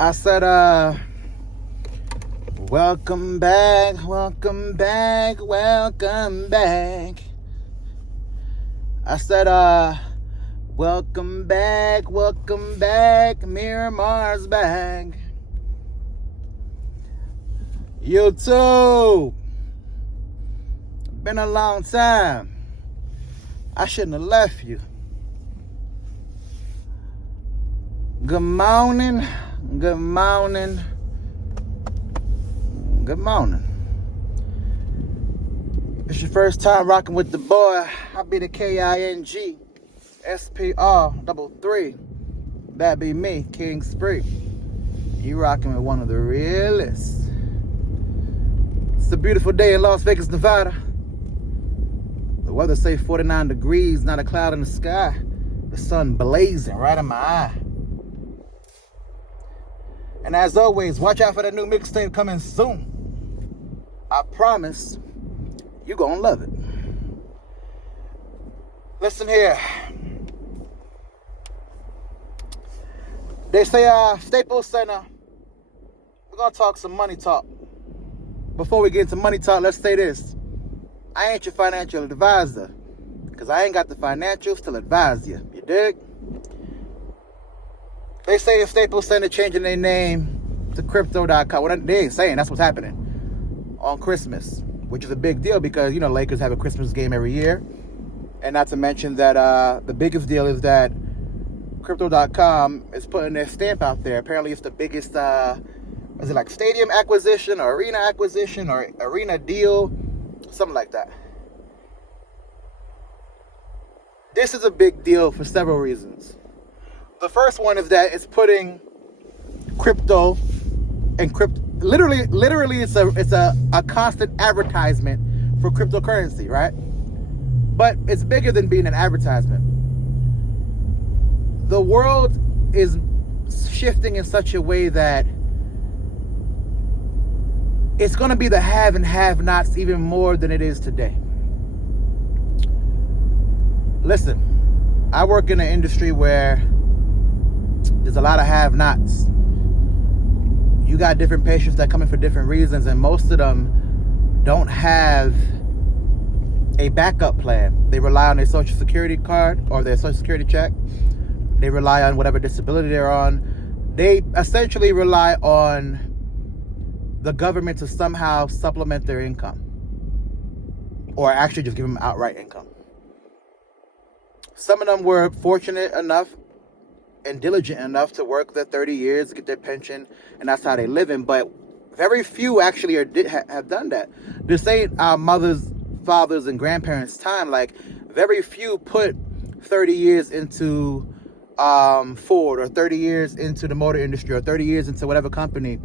I said, welcome back, welcome back, welcome back. I said, welcome back, Miramar's back. YouTube, been a long time. I shouldn't have left you. Good morning, good morning, good morning. It's your first time rocking with the boy. I be the KING SPR 3. That be me, King Spree. You rocking with one of the realest. It's a beautiful day in Las Vegas, Nevada. The weather say 49 degrees, not a cloud in the sky. The sun blazing right in my eye. And as always, watch out for that new mixtape coming soon. I promise you're gonna love it. Listen here. They say Staples Center, we're gonna talk some money talk. Before we get into money talk, let's say this. I ain't your financial advisor, because I ain't got the financials to advise you. You dig? They say if Staples Center changing their name to Crypto.com. Well, they ain't saying, that's what's happening on Christmas, which is a big deal because, you know, Lakers have a Christmas game every year. And not to mention that the biggest deal is that Crypto.com is putting their stamp out there. Apparently it's the biggest, is it like stadium acquisition or arena acquisition or arena deal? Something like that. This is a big deal for several reasons. The first one is that it's putting crypto and literally it's a constant advertisement for cryptocurrency, right? But it's bigger than being an advertisement. The world is shifting in such a way that it's going to be the have and have-nots even more than it is today. Listen, I work in an industry where there's a lot of have-nots. You got different patients that come in for different reasons, and most of them don't have a backup plan. They rely on their Social Security card or their Social Security check. They rely on whatever disability they're on. They essentially rely on the government to somehow supplement their income, or actually just give them outright income. Some of them were fortunate enough and diligent enough to work their 30 years to get their pension, and that's how they live in. But very few actually have done that. This ain't our mothers, fathers, and grandparents' time. Like, very few put 30 years into Ford, or 30 years into the motor industry, or 30 years into whatever company,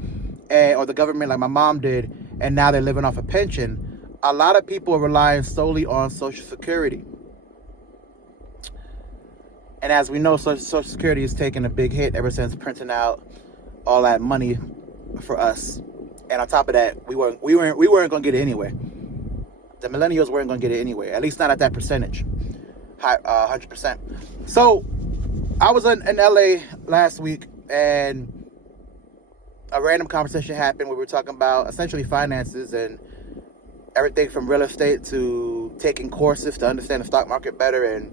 or the government like my mom did, and now they're living off a pension. A lot of people are relying solely on Social Security. And as we know, Social Security has taken a big hit ever since printing out all that money for us. And on top of that, we weren't going to get it anyway. The millennials weren't going to get it anyway, at least not at that percentage, 100%. So I was in LA last week, and a random conversation happened where we were talking about essentially finances and everything from real estate to taking courses to understand the stock market better and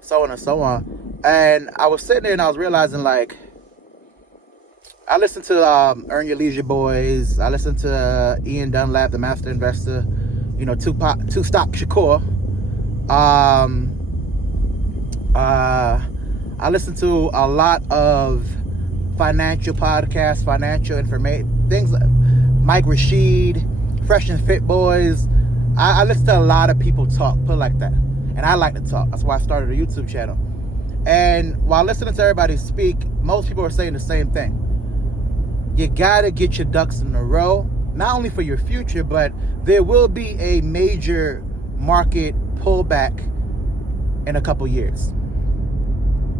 so on and so on. And I was sitting there and I was realizing, like, I listened to Earn Your Leisure Boys. I listened to Ian Dunlap, the Master Investor, you know, Tupac Shakur. I listened to a lot of financial podcasts, financial information, things like Mike Rashid, Fresh and Fit Boys. I listen to a lot of people talk, put it like that. And I like to talk. That's why I started a YouTube channel. And while listening to everybody speak, most people are saying the same thing. You gotta get your ducks in a row, not only for your future, but there will be a major market pullback in a couple years.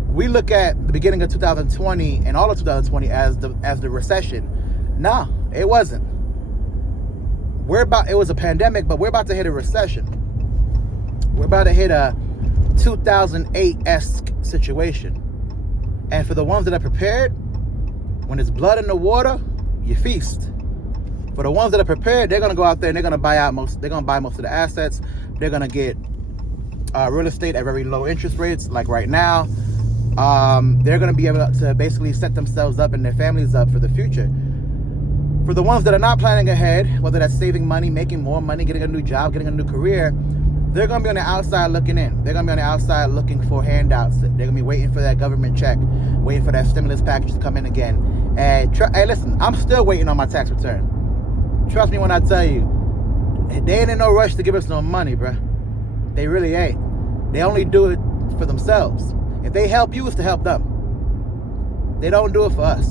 We look at the beginning of 2020 and all of 2020 as the recession. No, it wasn't. It was a pandemic, but we're about to hit a recession. We're about to hit a 2008-esque situation. And for the ones that are prepared, When there's blood in the water, you feast. For the ones that are prepared, they're gonna go out there and they're gonna buy most of the assets. They're gonna get real estate at very low interest rates, like right now. They're gonna be able to basically set themselves up and their families up for the future. For the ones that are not planning ahead, whether that's saving money, making more money, getting a new job, getting a new career, they're gonna be on the outside looking in. They're gonna be on the outside looking for handouts. They're gonna be waiting for that government check, waiting for that stimulus package to come in again. And hey, listen, I'm still waiting on my tax return. Trust me when I tell you, they ain't in no rush to give us no money, bruh. They really ain't. They only do it for themselves. If they help you, it's to help them. They don't do it for us.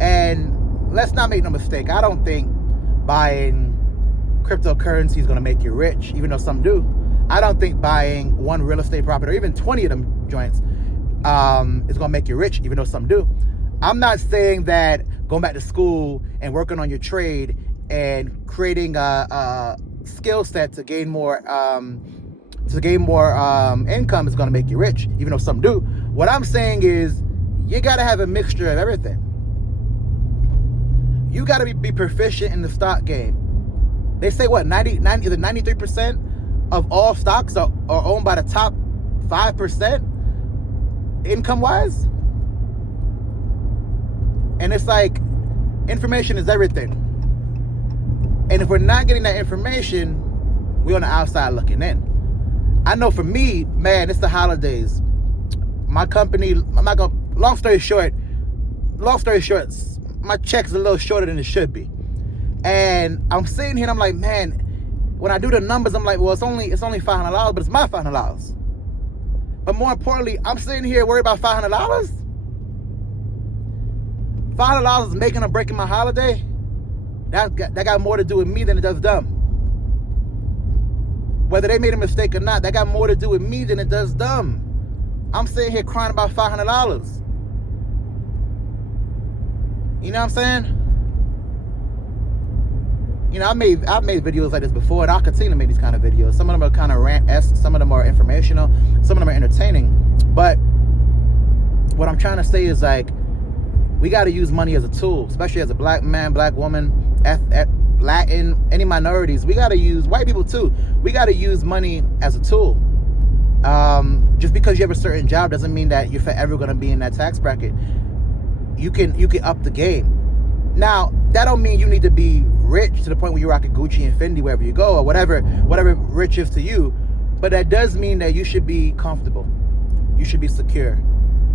And let's not make no mistake. I don't think buying cryptocurrency is going to make you rich, even though some do. I don't think buying one real estate property or even 20 of them joints is going to make you rich, even though some do. I'm not saying that going back to school and working on your trade and creating a skill set to gain more income is going to make you rich, even though some do. What I'm saying is you got to have a mixture of everything. You got to be proficient in the stock game. They say what, 93% of all stocks are owned by the top 5% income-wise? And it's like, information is everything. And if we're not getting that information, we're on the outside looking in. I know for me, man, it's the holidays. My company, long story short, my check's a little shorter than it should be. And I'm sitting here and I'm like, man, when I do the numbers, I'm like, well, it's only $500, but it's my $500. But more importantly, I'm sitting here worried about $500. $500 is making or breaking my holiday. That got more to do with me than it does them. Whether they made a mistake or not, that got more to do with me than it does them. I'm sitting here crying about $500. You know what I'm saying? You know, I've made videos like this before, and I'll continue to make these kind of videos. Some of them are kind of rant-esque, some of them are informational, some of them are entertaining. But what I'm trying to say is, like, we got to use money as a tool, especially as a black man, black woman, Latin, any minorities. We got to use, white people too, we got to use money as a tool. Just because you have a certain job doesn't mean that you're forever going to be in that tax bracket. You can up the game. Now, that don't mean you need to be rich to the point where you're rocking Gucci and Fendi wherever you go, or whatever rich is to you. But that does mean that you should be comfortable. You should be secure.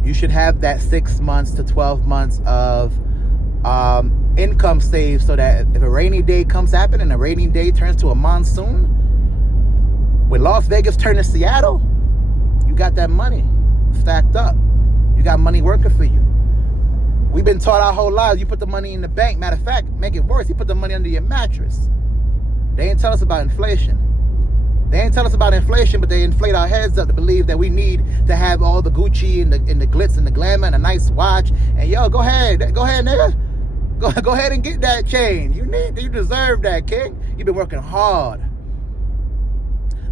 You should have that 6 months to 12 months of income saved, so that if a rainy day comes happen and a rainy day turns to a monsoon, when Las Vegas turns to Seattle, you got that money stacked up. You got money working for you. We've been taught our whole lives, you put the money in the bank. Matter of fact, make it worse, you put the money under your mattress. They ain't tell us about inflation. They ain't tell us about inflation, but they inflate our heads up to believe that we need to have all the Gucci and the glitz and the glamour and a nice watch. And yo, go ahead, nigga. Go ahead and get that chain. You deserve that, king. You've been working hard.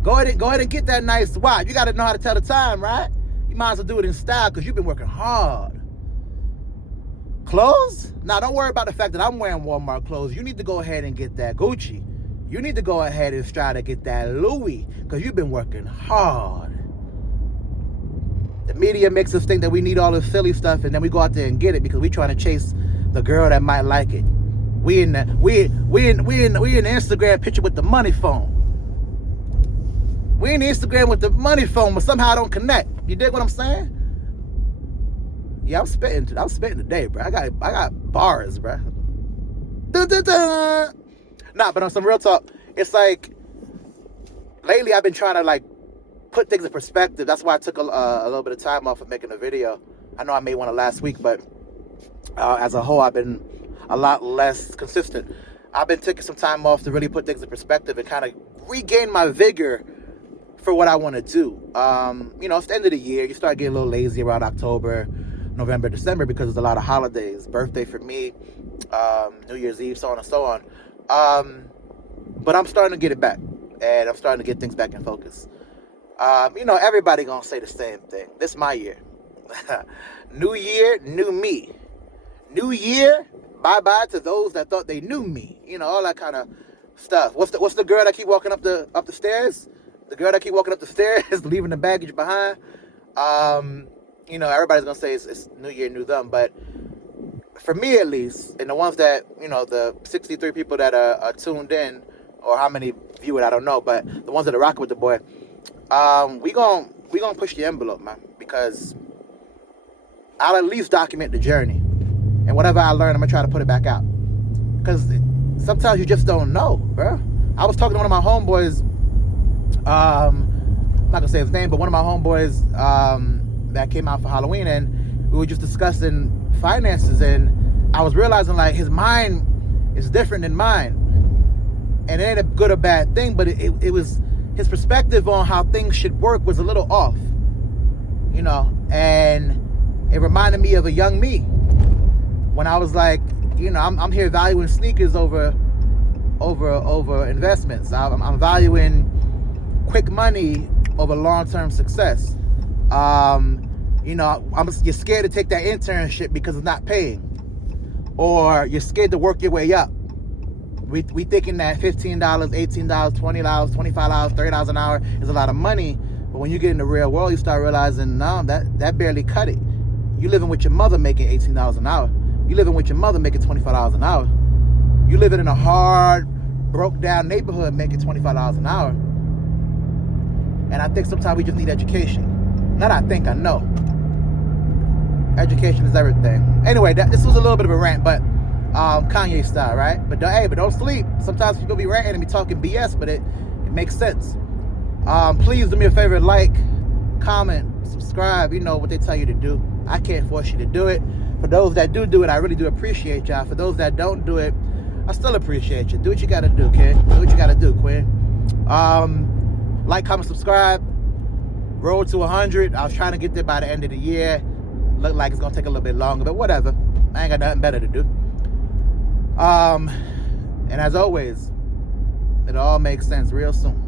Go ahead and get that nice watch. You got to know how to tell the time, right? You might as well do it in style because you've been working hard. Clothes? Now, don't worry about the fact that I'm wearing Walmart clothes. You need to go ahead and get that Gucci. You need to go ahead and try to get that Louis because you've been working hard. The media makes us think that we need all this silly stuff, and then we go out there and get it because we're trying to chase the girl that might like it. We in the Instagram picture with the money phone. We in the Instagram with the money phone, but somehow I don't connect. You dig what I'm saying? Yeah, I'm spitting today, bro. I got bars, bro. Dun, dun, dun. Nah, but on some real talk, it's like lately I've been trying to like put things in perspective. That's why I took a little bit of time off of making a video. I know I made one last week, but as a whole, I've been a lot less consistent. I've been taking some time off to really put things in perspective and kind of regain my vigor for what I want to do. You know, it's the end of the year. You start getting a little lazy around October, November, December, because there's a lot of holidays. Birthday for me, New Year's Eve, so on and so on. But I'm starting to get it back, and I'm starting to get things back in focus. You know, everybody gonna say the same thing. This is my year. New year, new me. New year, bye-bye to those that thought they knew me. You know, all that kind of stuff. What's the girl that keep walking up the stairs? The girl that keep walking up the stairs, leaving the baggage behind. You know, everybody's gonna say it's New Year, New Them, but for me at least, and the ones that, you know, the 63 people that are tuned in, or how many view it, I don't know, but the ones that are rocking with the boy, we gonna push the envelope, man, because I'll at least document the journey, and whatever I learn, I'm gonna try to put it back out, because sometimes you just don't know, bro. I was talking to one of my homeboys, I'm not gonna say his name, but one of my homeboys that came out for Halloween, and we were just discussing finances, and I was realizing like his mind is different than mine, and it ain't a good or bad thing, but it was his perspective on how things should work was a little off, you know, and it reminded me of a young me when I was like, you know, I'm here valuing sneakers over investments. I'm valuing quick money over long-term success. You know, you're scared to take that internship because it's not paying, or you're scared to work your way up. We thinking that $15, $18, $20, $25, $30 an hour is a lot of money, but when you get in the real world, you start realizing, no, that barely cut it. You living with your mother making $18 an hour. You living with your mother making $25 an hour. You living in a hard, broke down neighborhood making $25 an hour. And I think sometimes we just need education. Not I think, I know. Education is everything. Anyway, this was a little bit of a rant, but Kanye style, right? But don't sleep. Sometimes people be ranting and be talking BS, but it makes sense. Please do me a favor, like, comment, subscribe. You know what they tell you to do. I can't force you to do it. For those that do it, I really do appreciate y'all. For those that don't do it, I still appreciate you. Do what you gotta do, kid. Do what you gotta do, Quinn. Like, comment, subscribe. Road to 100. I was trying to get there by the end of the year. Look like it's gonna take a little bit longer, but whatever. I ain't got nothing better to do. And as always, it all makes sense real soon.